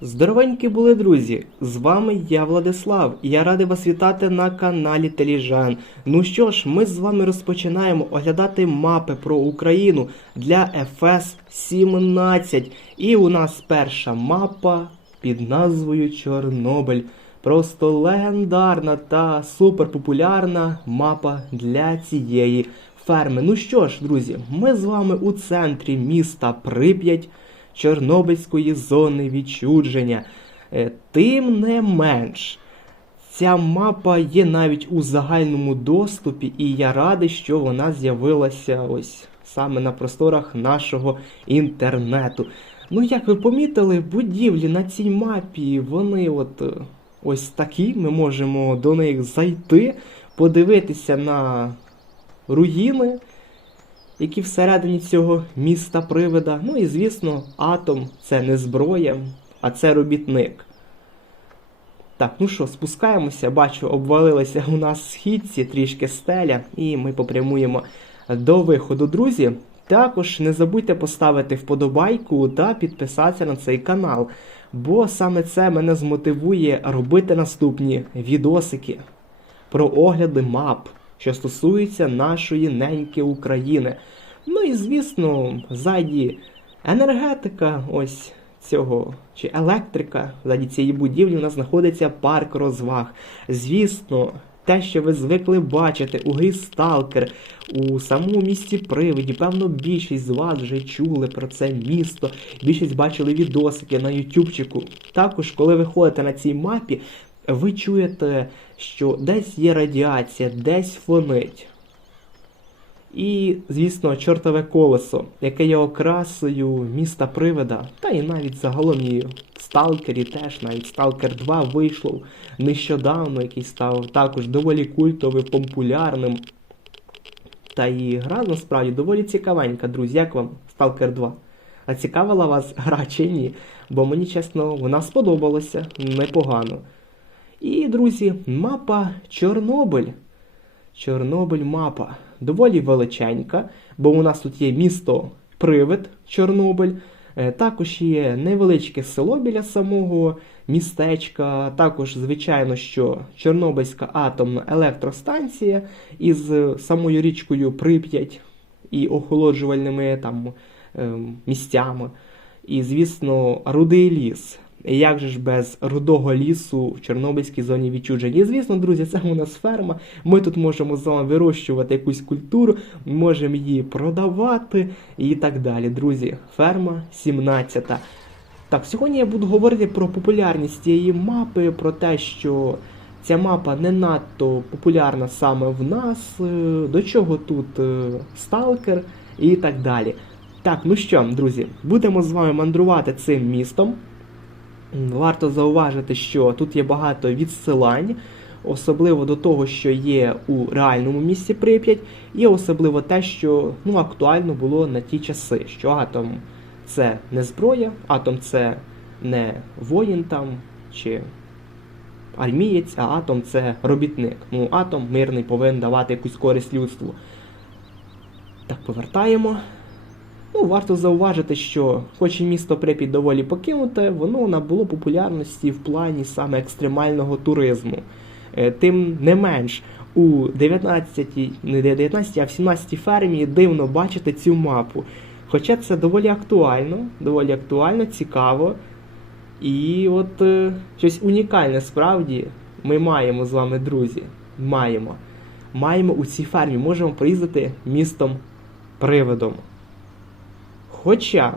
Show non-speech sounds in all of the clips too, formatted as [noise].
Здоровенькі були друзі! З вами я Владислав, і я радий вас вітати на каналі Теліжан. Ну що ж, ми з вами розпочинаємо оглядати мапи про Україну для FS 17. І у нас перша мапа під назвою Чорнобиль. Просто легендарна та суперпопулярна мапа для цієї ферми. Ну що ж, друзі, ми з вами у центрі міста Прип'ять. Чорнобильської зони відчудження. Е, Тим не менш, ця мапа є навіть у загальному доступі, і я радий, що вона з'явилася ось саме на просторах нашого інтернету. Ну, як ви помітили, будівлі на цій мапі, вони от е, ось такі. Ми можемо до них зайти, подивитися на руїни які всередині цього міста привида. Ну і звісно, атом це не зброя, а це робітник. Так, ну що, спускаємося, бачу, обвалилися у нас східці, трішки стеля, і ми попрямуємо до виходу, друзі. Також не забудьте поставити вподобайку та підписатися на цей канал, бо саме це мене змотивує робити наступні відосики про огляди мап, що стосуються нашої неньки України. Ну і звісно, ззаді енергетика, ось цього чи електрика, ззаді цієї будівлі у нас знаходиться парк розваг. Звісно. Те, що ви звикли бачити у грі Сталкер, у самому місті привиді, певно, більшість з вас вже чули про це місто, більшість бачили відосики на Ютубчику. Також, коли ви ходите на цій мапі, ви чуєте, що десь є радіація, десь фонить. І, звісно, чортове колесо, яке є окрасою міста Привида, та і навіть загалом і в Сталкері теж, навіть Сталкер 2 вийшло нещодавно, який став також доволі культовим, популярним. Та і гра насправді доволі цікавенька, друзі. Як вам Сталкер 2? А цікавила вас гра чи ні? Бо мені чесно, вона сподобалася непогано. І, друзі, мапа Чорнобиль. Чорнобиль мапа. Доволі величенька, бо у нас тут є місто Привид Чорнобиль. Е, Також є невеличке село біля самого містечка. Також, звичайно, що Чорнобильська атомна електростанція із самою річкою Прип'ять і охолоджувальними там ем, місцями. І, звісно, рудий ліс. Як же ж без рудого лісу в Чорнобильській зоні відчудження? І звісно, друзі, це у нас ферма. Ми тут можемо з вами вирощувати якусь культуру, можемо її продавати і так далі. Друзі, ферма 17. Так, сьогодні я буду говорити про популярність цієї мапи, про те, що ця мапа не надто популярна саме в нас, е, до чого тут е, сталкер і так далі. Так, ну що, друзі, будемо з вами мандрувати цим містом. Варто зауважити, що тут є багато відсилань, особливо до того, що є у реальному місті Прип'ять, і особливо те, що ну, актуально було на ті часи, що атом це не зброя, атом це не воїн там чи армієць, а атом це робітник. Ну, атом мирний повинен давати якусь користь людству. Так, повертаємо. Ну, варто зауважити, що, хоч і місто Прип'ять доволі покинуте, воно набуло популярності в плані саме екстремального туризму. Е, Тим не менш, у 19, не 19, а в 17 фермі дивно бачити цю мапу. Хоча це доволі актуально, доволі актуально, цікаво. І от е, щось унікальне справді ми маємо з вами, друзі. Маємо. Маємо у цій фермі, можемо проїздити містом приводом. Хоча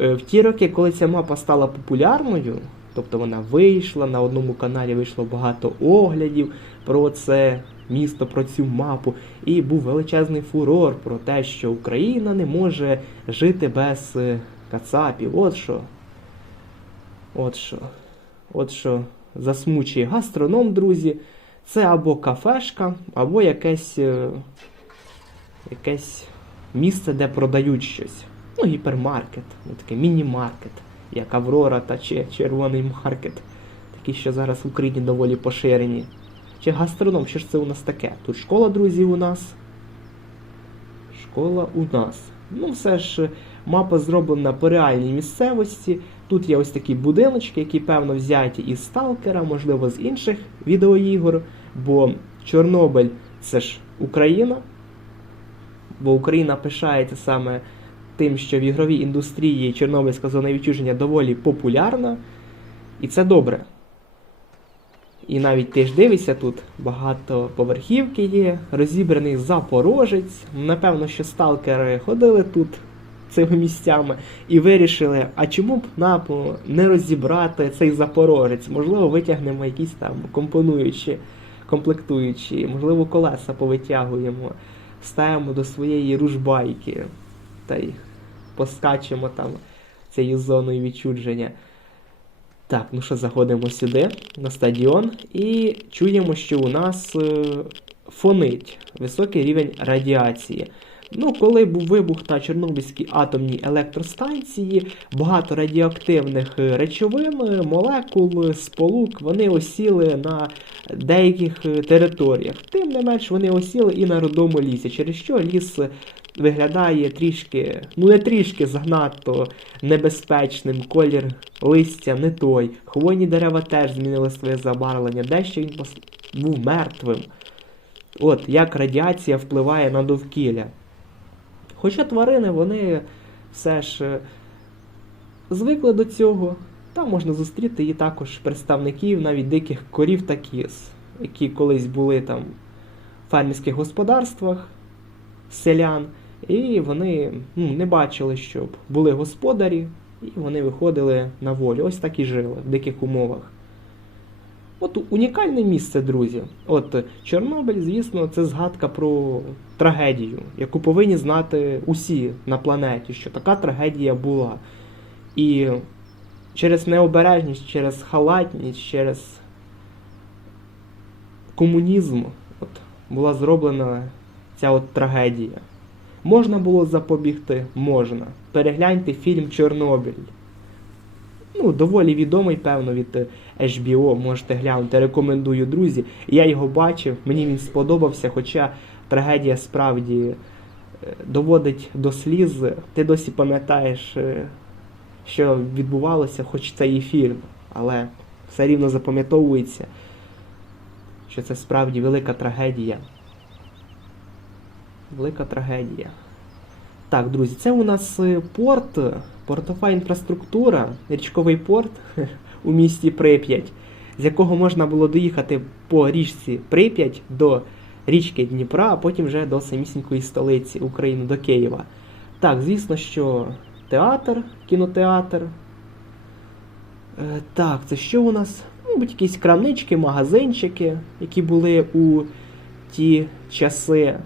е, в ті роки, коли ця мапа стала популярною, тобто вона вийшла, на одному каналі вийшло багато оглядів про це місто, про цю мапу, і був величезний фурор про те, що Україна не може жити без е, кацапів. От що. От що. От що засмучує гастроном, друзі. Це або кафешка, або якесь, е, якесь місце, де продають щось. Ну, гіпермаркет, ну, такий міні-маркет, як Аврора та червоний маркет. Такі, що зараз в Україні доволі поширені. Чи гастроном, що ж це у нас таке? Тут школа, друзі, у нас. Школа у нас. Ну, все ж Мапа зроблена по реальній місцевості. Тут є ось такі будиночки, які певно взяті із Сталкера, можливо, з інших відеоігор. Бо Чорнобиль це ж Україна. Бо Україна пишається саме тим, що в ігровій індустрії Чорнобильська зона відчуження доволі популярна. І це добре. І навіть ти ж дивишся, тут багато поверхівки є, розібраний Запорожець. Напевно, що сталкери ходили тут цими місцями і вирішили, а чому б нам не розібрати цей Запорожець? Можливо, витягнемо якісь там компонуючі, комплектуючі, можливо, колеса повитягуємо, ставимо до своєї ружбайки та й поскачемо там цією зоною відчудження. Так, ну що, заходимо сюди, на стадіон, і чуємо, що у нас е, фонить високий рівень радіації. Ну, коли був вибух на Чорнобильській атомній електростанції, багато радіоактивних е, речовин, е, молекул, е, сполук, вони осіли на деяких територіях. Тим не менш, вони осіли і на родому лісі, через що ліс виглядає трішки, ну не трішки занадто небезпечним, колір листя не той. Хвойні дерева теж змінили своє забарвлення, дещо він пос- був мертвим. От як радіація впливає на довкілля. Хоча тварини, вони все ж е, звикли до цього. Там можна зустріти і також представників навіть диких корів та кіз, які колись були там в фермерських господарствах селян, і вони ну, не бачили, щоб були господарі, і вони виходили на волю. Ось так і жили в диких умовах. От унікальне місце, друзі. От Чорнобиль, звісно, це згадка про трагедію, яку повинні знати усі на планеті, що така трагедія була. І через необережність, через халатність, через комунізм от, була зроблена ця от трагедія. Можна було запобігти? Можна. Перегляньте фільм Чорнобиль. Ну, доволі відомий, певно, від HBO, можете глянути. Рекомендую, друзі. Я його бачив, мені він сподобався, хоча трагедія справді е, доводить до сліз. Ти досі пам'ятаєш, е, що відбувалося, хоч це і фільм, але все рівно запам'ятовується, що це справді велика трагедія. Велика трагедія. Так, друзі, це у нас е, порт, портова інфраструктура, річковий порт [laughs] у місті Прип'ять, з якого можна було доїхати по річці Прип'ять до річки Дніпра, а потім вже до самісінької столиці України, до Києва. Так, звісно, що театр, кінотеатр. Е, Так, це що у нас? Мабуть, якісь крамнички, магазинчики, які були у ті часи.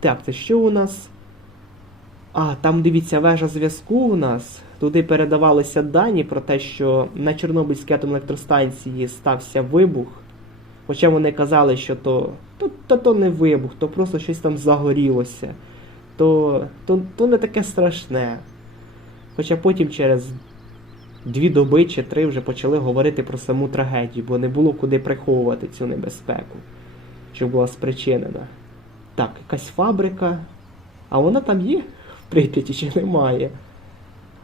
Так, це що у нас? А, там дивіться, вежа зв'язку у нас. Туди передавалися дані про те, що на Чорнобильській атомній електростанції стався вибух. Хоча вони казали, що то, то, то, то не вибух, то просто щось там загорілося. То, то, то не таке страшне. Хоча потім через дві доби чи три вже почали говорити про саму трагедію, бо не було куди приховувати цю небезпеку, що була спричинена. Так, якась фабрика. А вона там є в [laughs] Прип'яті чи немає?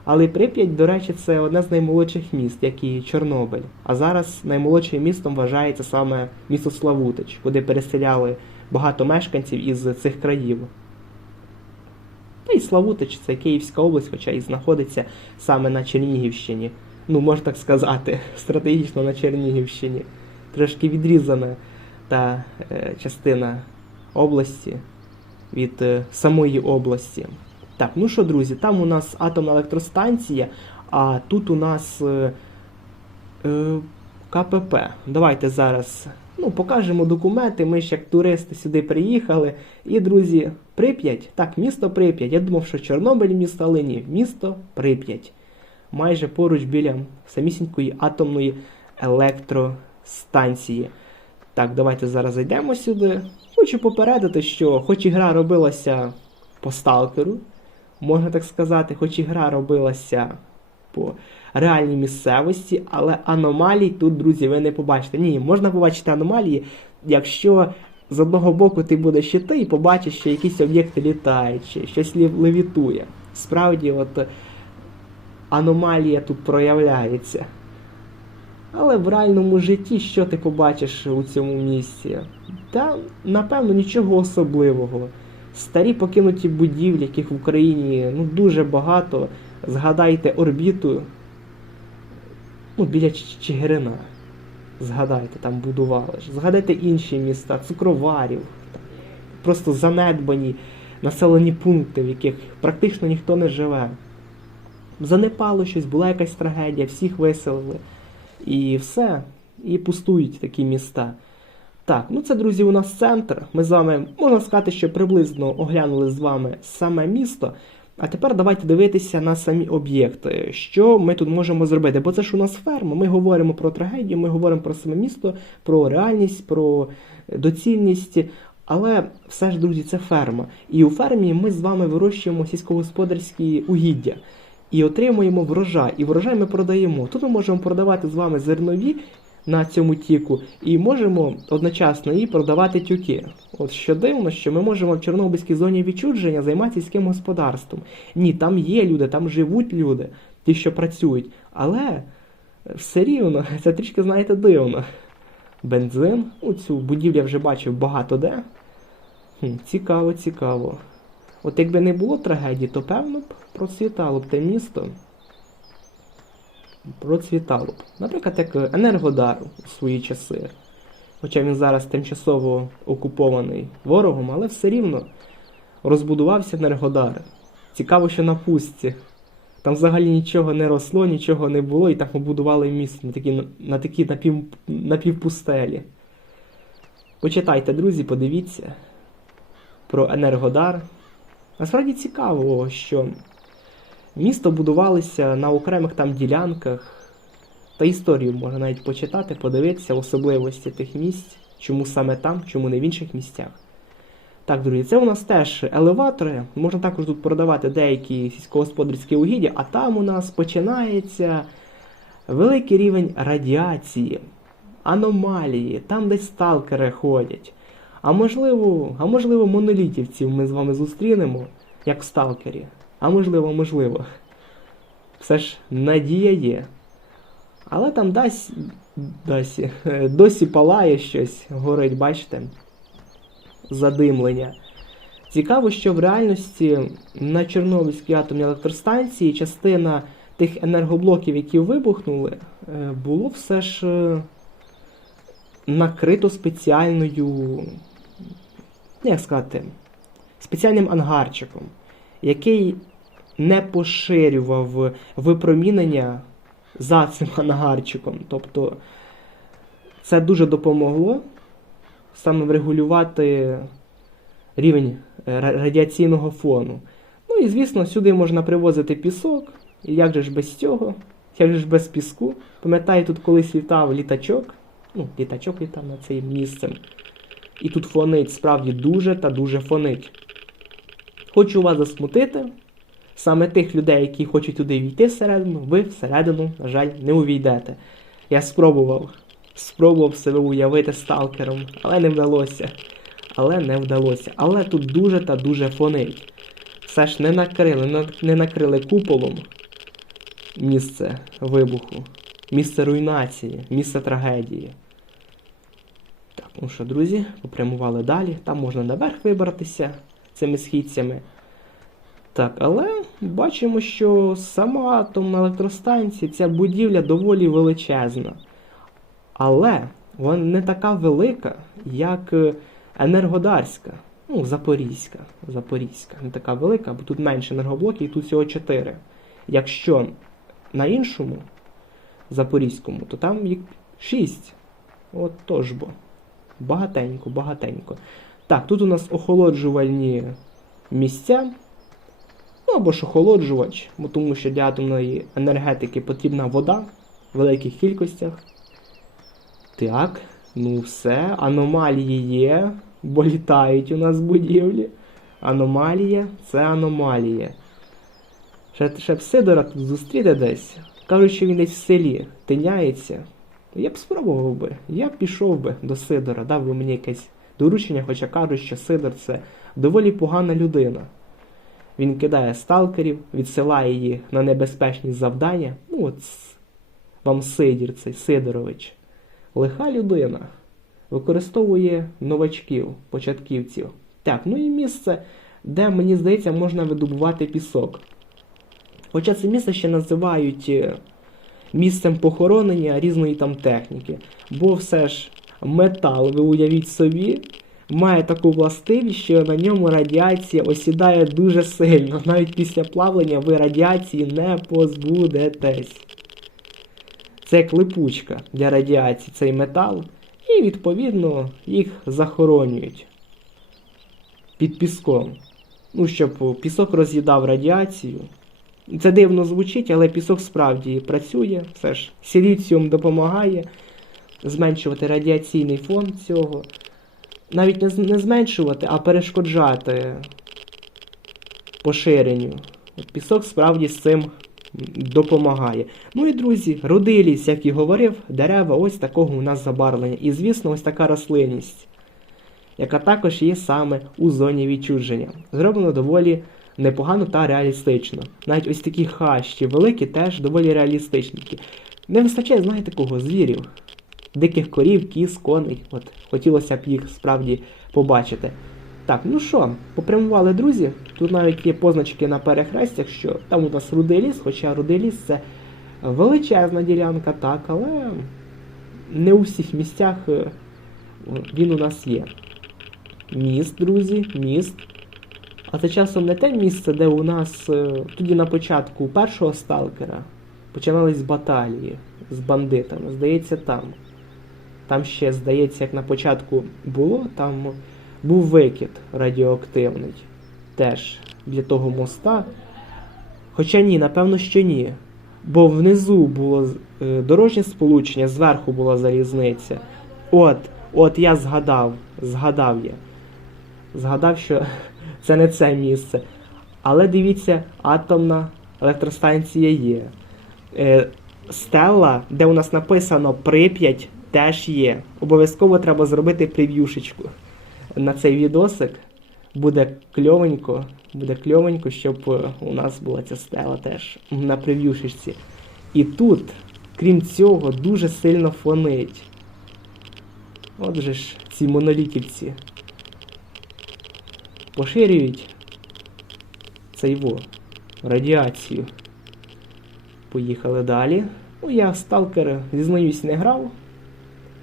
Але Прип'ять, до речі, це одне з наймолодших міст, як і Чорнобиль. А зараз наймолодшим містом вважається саме місто Славутич, куди переселяли багато мешканців із цих країв. Та й Славутич це Київська область, хоча і знаходиться саме на Чернігівщині. Ну, можна так сказати, [laughs] стратегічно на Чернігівщині. Трошки відрізана та е, частина області від е, самої області. Так, ну що, друзі, там у нас атомна електростанція, а тут у нас е, е, КПП. Давайте зараз ну, покажемо документи. Ми ж як туристи сюди приїхали. І, друзі, Прип'ять, так, місто Прип'ять. Я думав, що Чорнобиль місто, але ні, місто Прип'ять. Майже поруч біля самісінької атомної електростанції. Так, давайте зараз зайдемо сюди. Хочу попередити, що хоч і гра робилася по сталкеру, можна так сказати, хоч і гра робилася по реальній місцевості, але аномалій тут, друзі, ви не побачите. Ні, можна побачити аномалії, якщо з одного боку ти будеш йти і побачиш, що якісь об'єкти літають, чи щось левітує. справді от аномалія тут проявляється. Але в реальному житті що ти побачиш у цьому місці? Та, напевно, нічого особливого. Старі покинуті будівлі, яких в Україні ну, дуже багато. Згадайте орбіту ну, біля Чигирина. Згадайте, там будували ж. Згадайте інші міста, цукроварів, просто занедбані населені пункти, в яких практично ніхто не живе. Занепало щось, була якась трагедія, всіх виселили. І все. І пустують такі міста. Так, ну це, друзі, у нас центр. Ми з вами, можна сказати, що приблизно оглянули з вами саме місто. А тепер давайте дивитися на самі об'єкти, що ми тут можемо зробити. Бо це ж у нас ферма. Ми говоримо про трагедію, ми говоримо про саме місто, про реальність, про доцільність. Але все ж, друзі, це ферма. І у фермі ми з вами вирощуємо сільськогосподарські угіддя і отримуємо врожай. І врожай ми продаємо. Тут ми можемо продавати з вами зернові на цьому тіку, і можемо одночасно і продавати тюки. От що дивно, що ми можемо в Чорнобильській зоні відчудження займатися сільським господарством. Ні, там є люди, там живуть люди, ті, що працюють. Але все рівно, [laughs] це трішки, знаєте, дивно. Бензин, у цю будівлю я вже бачив багато де. Хм, цікаво, цікаво. От якби не було трагедії, то певно б процвітало б те місто. Процвітало б. Наприклад, як Енергодар у свої часи. Хоча він зараз тимчасово окупований ворогом, але все рівно розбудувався Енергодар. Цікаво, що на пустці. Там взагалі нічого не росло, нічого не було, і там побудували місто на такі, на такі напів, напівпустелі. Почитайте, друзі, подивіться про Енергодар. Насправді цікаво, що місто будувалося на окремих там ділянках. Та історію можна навіть почитати, подивитися особливості тих місць, чому саме там, чому не в інших місцях. Так, друзі, це у нас теж елеватори. Можна також тут продавати деякі сільськогосподарські угіддя, а там у нас починається великий рівень радіації, аномалії, там десь сталкери ходять. А можливо, а можливо, монолітівців ми з вами зустрінемо, як в сталкері. А можливо, можливо. Все ж надія є. Але там досі, досі, [laughs] досі палає щось, горить, бачите? Задимлення. Цікаво, що в реальності на Чорнобильській атомній електростанції частина тих енергоблоків, які вибухнули, е, було все ж е, накрито спеціальною, ну, як сказати, спеціальним ангарчиком, який не поширював випромінення за цим ангарчиком. Тобто це дуже допомогло саме врегулювати рівень е, радіаційного фону. Ну і звісно, сюди можна привозити пісок. І як же ж без цього? Як же ж без піску? Пам'ятаю, тут колись літав літачок. Ну, літачок літав над цим місцем. І тут фонить, справді дуже та дуже фонить. Хочу вас засмутити. Саме тих людей, які хочуть туди війти всередину, ви всередину, на жаль, не увійдете. Я спробував. Спробував себе уявити сталкером, але не вдалося. Але не вдалося. Але тут дуже та дуже фонить. Все ж не накрили, не накрили куполом місце вибуху, місце руйнації, місце трагедії. Ну що, друзі, попрямували далі. Там можна наверх вибратися цими східцями. Так, але бачимо, що сама атомна електростанція, ця будівля доволі величезна. Але вона не така велика, як е, Енергодарська, ну, Запорізька. Запорізька. Не така велика, бо тут менше енергоблоків, і тут всього 4. Якщо на іншому Запорізькому, то там їх 6. От тож бо. Багатенько, багатенько. Так, тут у нас охолоджувальні місця. Ну або ж охолоджувач, бо тому що для атомної енергетики потрібна вода в великих кількостях. Так, ну все, аномалії є, бо літають у нас будівлі. Аномалія це аномалія. Ще, ще Сидора тут зустріти десь. Кажуть, що він десь в селі тиняється. Я б спробував би, я б пішов би до Сидора, дав би мені якесь доручення, хоча кажуть, що Сидор це доволі погана людина. Він кидає сталкерів, відсилає їх на небезпечні завдання. Ну, от вам Сидір, цей Сидорович. Лиха людина. Використовує новачків, початківців. Так, ну і місце, де, мені здається, можна видобувати пісок. Хоча це місце ще називають е, місцем похоронення різної там техніки. Бо все ж метал, ви уявіть собі, має таку властивість, що на ньому радіація осідає дуже сильно. [laughs] Навіть після плавлення ви радіації не позбудетесь. Це як липучка для радіації цей метал, і відповідно їх захоронюють під піском. Ну, щоб пісок роз'їдав радіацію. Це дивно звучить, але пісок справді працює. Все ж силіціум допомагає зменшувати радіаційний фон цього. Навіть не, зменшувати, а перешкоджати поширенню. Пісок справді з цим допомагає. Ну і друзі, родилість, як і говорив, дерева ось такого у нас забарвлення. І звісно, ось така рослинність, яка також є саме у зоні відчудження. Зроблено доволі непогано та реалістично. Навіть ось такі хащі великі теж доволі реалістичні. Не вистачає, знаєте, кого? Звірів. Диких корів, кіз, коней. От хотілося б їх справді побачити. Так, ну що, попрямували друзі. Тут навіть є позначки на перехрестях, що там у нас рудий ліс, хоча рудий ліс це величезна ділянка, так, але не у всіх місцях е, він у нас є. Міст, друзі, міст. А це часом не те місце, де у нас е, тоді на початку першого сталкера починались баталії з бандитами. Здається, там. Там ще, здається, як на початку було, там був викид радіоактивний. Теж для того моста. Хоча ні, напевно, що ні. Бо внизу було е, дорожнє сполучення, зверху була залізниця. От, от я згадав, згадав я. Згадав, що це не це місце. Але дивіться, атомна електростанція є. Е, стела, де у нас написано Прип'ять, теж є. Обов'язково треба зробити прев'юшечку на цей відосик. Буде кльовенько, буде кльовенько, щоб е, у нас була ця стела теж на прев'юшечці. І тут, крім цього, дуже сильно фонить. Отже ж, ці монолітівці поширюють цей во, радіацію. Поїхали далі. Ну, я в сталкер, зізнаюсь, не грав.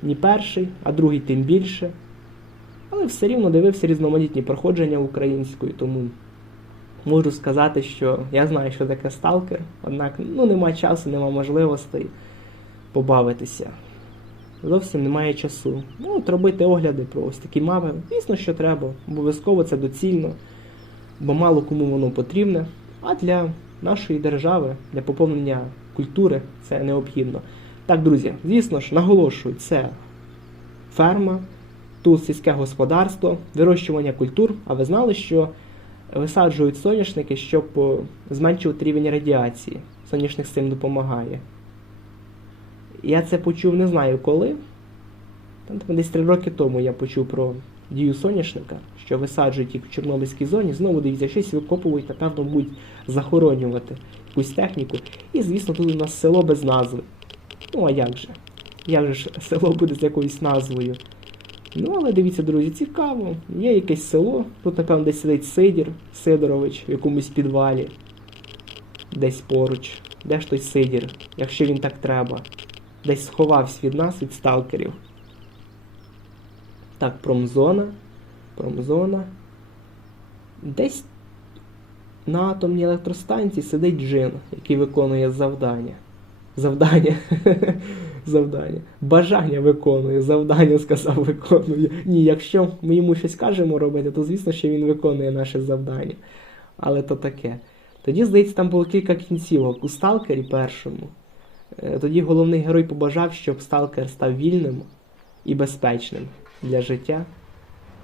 Ні перший, а другий тим більше. Але все рівно дивився різноманітні проходження українською, тому можу сказати, що я знаю, що таке сталкер, однак ну, нема часу, нема можливостей побавитися. Зовсім немає часу. Ну, от робити огляди про ось такі мапи. Звісно, що треба. Обов'язково це доцільно, бо мало кому воно потрібне. А для нашої держави, для поповнення культури це необхідно. Так, друзі, звісно ж, наголошую, це ферма, тут сільське господарство, вирощування культур. А ви знали, що висаджують соняшники, щоб е, зменшувати рівень радіації. Соняшник з цим допомагає. Я це почув не знаю коли. Десь три роки тому я почув про дію соняшника, що висаджують їх в Чорнобильській зоні, знову дивіться, щось викопують, напевно, будуть захоронювати якусь техніку. І, звісно, тут у нас село без назви. Ну, а як же? Як же ж село буде з якоюсь назвою? Ну, але дивіться, друзі, цікаво. Є якесь село, тут, напевно, десь сидить Сидір Сидорович в якомусь підвалі. Десь поруч. Де ж той Сидір, якщо він так треба? Десь сховався від нас, від сталкерів. Так, промзона. Промзона. Десь на атомній електростанції сидить джин, який виконує завдання. Завдання. [laughs] завдання. Бажання виконує, завдання сказав, виконує. Ні, якщо ми йому щось кажемо робити, то звісно, що він виконує наше завдання. Але то таке. Тоді, здається, там було кілька кінцівок у сталкері першому. Е, Тоді головний герой побажав, щоб сталкер став вільним і безпечним для життя.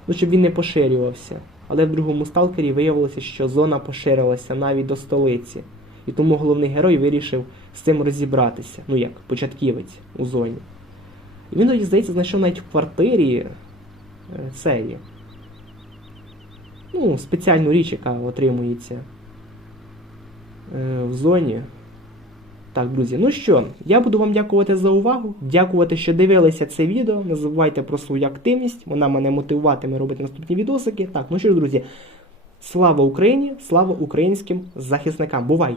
Ну, щоб він не поширювався. Але в другому сталкері виявилося, що зона поширилася навіть до столиці. І тому головний герой вирішив з цим розібратися. Ну як, початківець у зоні. І він тоді, здається, знайшов навіть в квартирі цеї. Ну, спеціальну річ, яка отримується е, в зоні. Так, друзі, ну що, я буду вам дякувати за увагу. Дякувати, що дивилися це відео. Не забувайте про свою активність. Вона мене мотивуватиме робити наступні відосики. Так, ну що ж, друзі, слава Україні, слава українським захисникам. Бувай!